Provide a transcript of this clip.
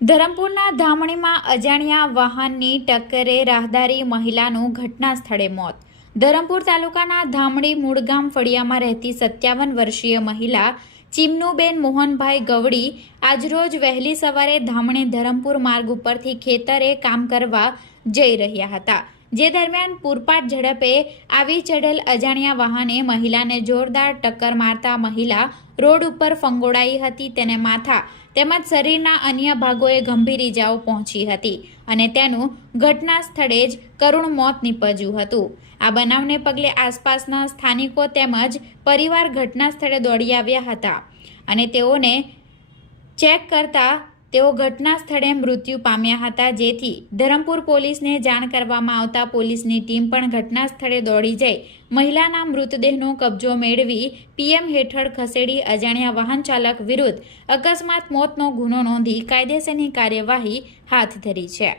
ધરમપુરના ધામણીમાં અજાણ્યા વાહનની ટક્કરે રાહદારી મહિલાનું ઘટના સ્થળે મોત. ધરમપુર તાલુકાના ધામણી મૂળગામ ફળિયામાં રહેતી સત્યાવન વર્ષીય મહિલા ચીમનુબેન મોહનભાઈ ગવડી આજરોજ વહેલી સવારે ધામણી ધરમપુર માર્ગ ઉપરથી ખેતરે કામ કરવા જઈ રહ્યા હતા. જે દરમિયાન પૂરપાટ ઝડપે આવી ચઢેલ અજાણ્યા વાહને મહિલાને જોરદાર ટક્કર મારતા મહિલા રોડ ઉપર ફંગોળાઈ હતી તેને માથા તેમજ શરીરના અન્ય ભાગોએ ગંભીર ઇજાઓ પહોંચી હતી અને તેનું ઘટના સ્થળે જ કરુણ મોત નીપજ્યું હતું. આ બનાવને પગલે આસપાસના સ્થાનિકો તેમજ પરિવાર ઘટના સ્થળે દોડી આવ્યા હતા અને તેઓને ચેક કરતા તેઓ ઘટના સ્થળે મૃત્યુ પામ્યા હતા. જેથી ધરમપુર પોલીસને જાણ કરવામાં આવતા પોલીસની ટીમ પણ ઘટના સ્થળે દોડી જઈ મહિલાના મૃતદેહનો કબજો મેળવી પીએમ હેઠળ ખસેડી અજાણ્યા વાહન ચાલક વિરુદ્ધ અકસ્માત મોતનો ગુનો નોંધી કાયદેસરની કાર્યવાહી હાથ ધરી છે.